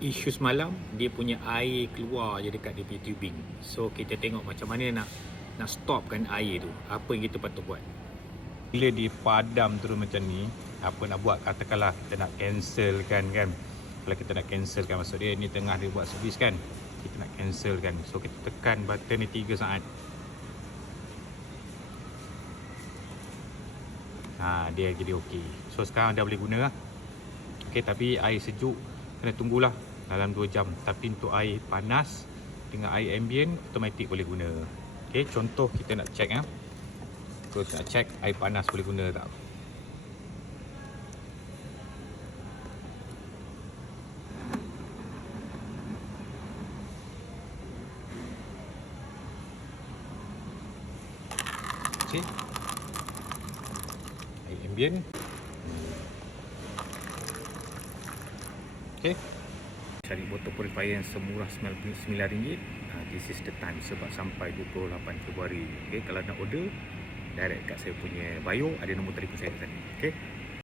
Isu semalam, dia punya air keluar je dekat dia punya tubing. So kita tengok macam mana nak stopkan air tu. Apa yang kita patut buat. Bila dia padam terus macam ni, apa nak buat, katakanlah kita nak cancelkan kan. Kalau kita nak cancelkan, maksud dia ni tengah dia buat servis kan, kita nak cancelkan. So kita tekan button ni 3 saat. Dia jadi okey. So sekarang dah boleh guna lah. Okey, tapi air sejuk kena tunggulah dalam 2 jam. Tapi untuk air panas dengan air ambient automatik boleh guna. Okey, contoh kita nak check Terus nak check air panas boleh guna tak. Okey. Air ambient. Okey. Cari botol purifier yang semurah RM99. This is the time sebab sampai 28 Februari. Okey, kalau nak order direct kat saya punya bio, ada nombor telefon saya tadi. Okey.